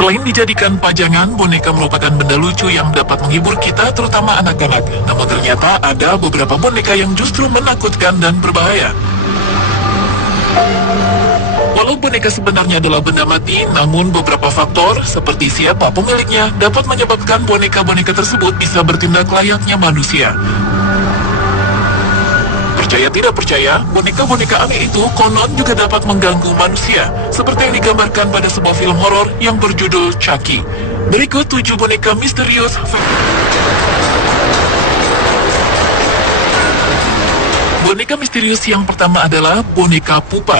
Selain dijadikan pajangan, boneka merupakan benda lucu yang dapat menghibur kita, terutama anak-anak. Namun ternyata ada beberapa boneka yang justru menakutkan dan berbahaya. Walau boneka sebenarnya adalah benda mati, namun beberapa faktor seperti siapa pemiliknya dapat menyebabkan boneka-boneka tersebut bisa bertindak layaknya manusia. Percaya tidak percaya, boneka-boneka aneh itu konon juga dapat mengganggu manusia, seperti yang digambarkan pada sebuah film horor yang berjudul Chucky. Berikut 7 boneka misterius. Boneka misterius yang pertama adalah boneka pupa.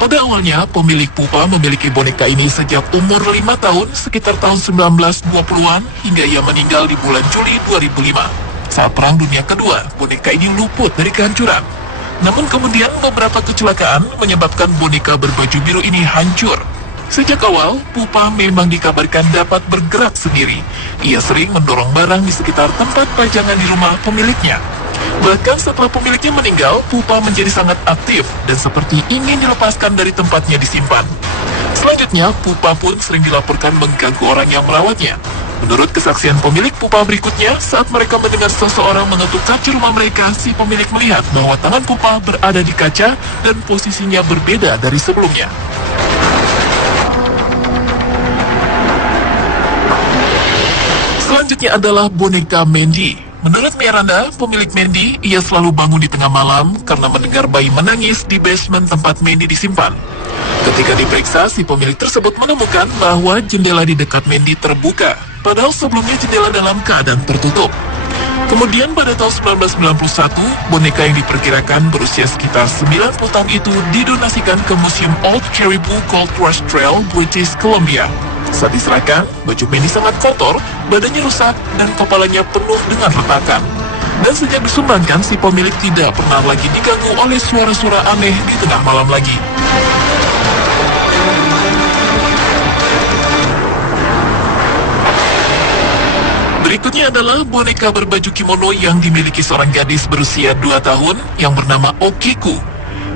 Pada awalnya, pemilik pupa memiliki boneka ini sejak umur 5 tahun, sekitar tahun 1920-an, hingga ia meninggal di bulan Juli 2005. Saat Perang Dunia Kedua, boneka ini luput dari kehancuran. Namun kemudian beberapa kecelakaan menyebabkan boneka berbaju biru ini hancur. Sejak awal, pupa memang dikabarkan dapat bergerak sendiri. Ia sering mendorong barang di sekitar tempat pajangan di rumah pemiliknya. Bahkan setelah pemiliknya meninggal, pupa menjadi sangat aktif dan seperti ingin dilepaskan dari tempatnya disimpan. Selanjutnya, pupa pun sering dilaporkan mengganggu orang yang merawatnya. Menurut kesaksian pemilik pupa berikutnya, saat mereka mendengar seseorang mengetuk kaca rumah mereka, si pemilik melihat bahwa tangan pupa berada di kaca dan posisinya berbeda dari sebelumnya. Selanjutnya adalah boneka Mandy. Menurut Miranda, pemilik Mandy, ia selalu bangun di tengah malam karena mendengar bayi menangis di basement tempat Mandy disimpan. Ketika diperiksa, si pemilik tersebut menemukan bahwa jendela di dekat Mandy terbuka, padahal sebelumnya jendela dalam keadaan tertutup. Kemudian pada tahun 1991, boneka yang diperkirakan berusia sekitar 90 tahun itu didonasikan ke Museum Old Caribou Gold Rush Trail, British Columbia. Saat diserahkan, baju Mandy sangat kotor, badannya rusak, dan kepalanya penuh dengan retakan. Dan sejak disumbangkan, si pemilik tidak pernah lagi diganggu oleh suara-suara aneh di tengah malam lagi. Berikutnya adalah boneka berbaju kimono yang dimiliki seorang gadis berusia 2 tahun yang bernama Okiku.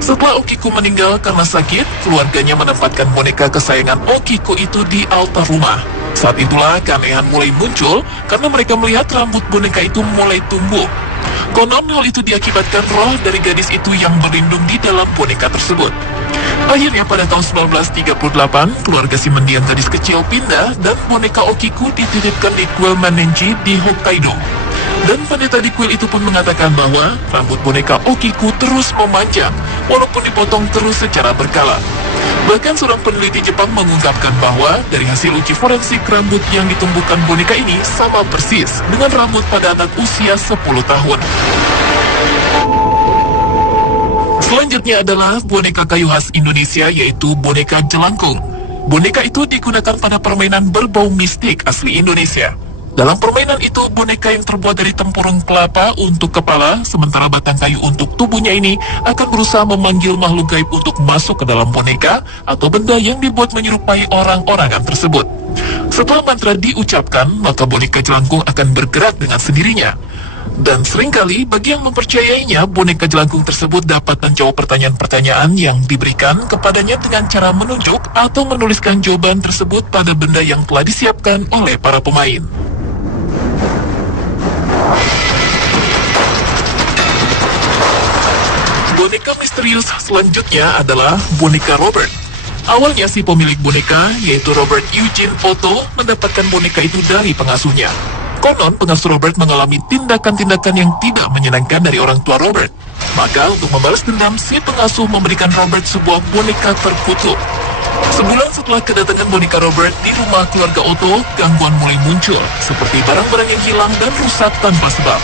Setelah Okiku meninggal karena sakit, keluarganya menempatkan boneka kesayangan Okiku itu di altar rumah. Saat itulah keanehan mulai muncul karena mereka melihat rambut boneka itu mulai tumbuh. Konon hal itu diakibatkan roh dari gadis itu yang berlindung di dalam boneka tersebut. Akhirnya pada tahun 1938, keluarga si mendiang gadis kecil pindah dan boneka Okiku dititipkan di kuil Manenji di Hokkaido. Dan pendeta di kuil itu pun mengatakan bahwa rambut boneka Okiku terus memanjang, walaupun dipotong terus secara berkala. Bahkan seorang peneliti Jepang mengungkapkan bahwa dari hasil uji forensik rambut yang ditumbuhkan boneka ini sama persis dengan rambut pada anak usia 10 tahun. Selanjutnya adalah boneka kayu khas Indonesia, yaitu boneka jelangkung. Boneka itu digunakan pada permainan berbau mistik asli Indonesia. Dalam permainan itu, boneka yang terbuat dari tempurung kelapa untuk kepala, sementara batang kayu untuk tubuhnya ini akan berusaha memanggil makhluk gaib untuk masuk ke dalam boneka atau benda yang dibuat menyerupai orang-orangan tersebut. Setelah mantra diucapkan, maka boneka jelangkung akan bergerak dengan sendirinya. Dan seringkali bagi yang mempercayainya, boneka jelangkung tersebut dapat menjawab pertanyaan-pertanyaan yang diberikan kepadanya dengan cara menunjuk atau menuliskan jawaban tersebut pada benda yang telah disiapkan oleh para pemain. Boneka misterius selanjutnya adalah boneka Robert. Awalnya si pemilik boneka, yaitu Robert Eugene Otto, mendapatkan boneka itu dari pengasuhnya. Konon pengasuh Robert mengalami tindakan-tindakan yang tidak menyenangkan dari orang tua Robert. Maka untuk membalas dendam, si pengasuh memberikan Robert sebuah boneka terkutuk. Sebulan setelah kedatangan boneka Robert di rumah keluarga Otto, gangguan mulai muncul, seperti barang-barang yang hilang dan rusak tanpa sebab.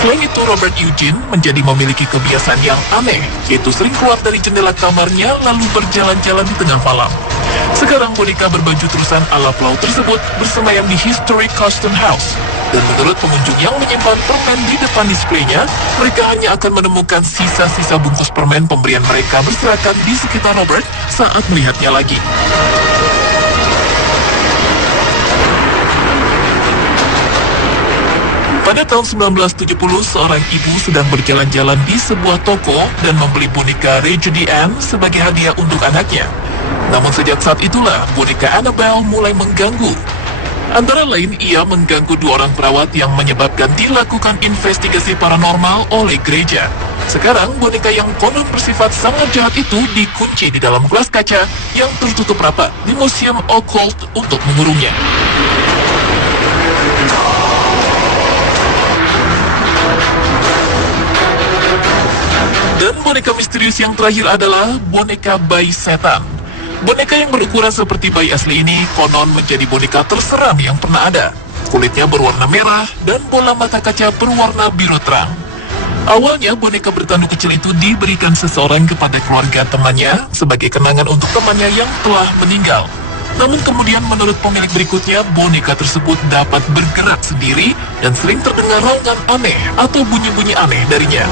Selain itu, Robert Eugene menjadi memiliki kebiasaan yang aneh, yaitu sering keluar dari jendela kamarnya lalu berjalan-jalan di tengah malam. Sekarang boneka berbaju terusan ala pelaut tersebut bersemayam di Historic Custom House. Dan menurut pengunjung yang menyimpan permen di depan displaynya, mereka hanya akan menemukan sisa-sisa bungkus permen pemberian mereka berserakan di sekitar Robert saat melihatnya lagi. Pada tahun 1970, seorang ibu sedang berjalan-jalan di sebuah toko dan membeli boneka Raggedy Ann sebagai hadiah untuk anaknya. Namun sejak saat itulah boneka Annabelle mulai mengganggu. Antara lain, ia mengganggu 2 orang perawat yang menyebabkan dilakukan investigasi paranormal oleh gereja. Sekarang, boneka yang konon bersifat sangat jahat itu dikunci di dalam gelas kaca yang tertutup rapat di Museum Occult untuk mengurungnya. Dan boneka misterius yang terakhir adalah boneka bayi setan. Boneka yang berukuran seperti bayi asli ini konon menjadi boneka terseram yang pernah ada. Kulitnya berwarna merah dan bola mata kaca berwarna biru terang. Awalnya boneka bertanduk kecil itu diberikan seseorang kepada keluarga temannya sebagai kenangan untuk temannya yang telah meninggal. Namun kemudian menurut pemilik berikutnya, boneka tersebut dapat bergerak sendiri dan sering terdengar raungan aneh atau bunyi-bunyi aneh darinya.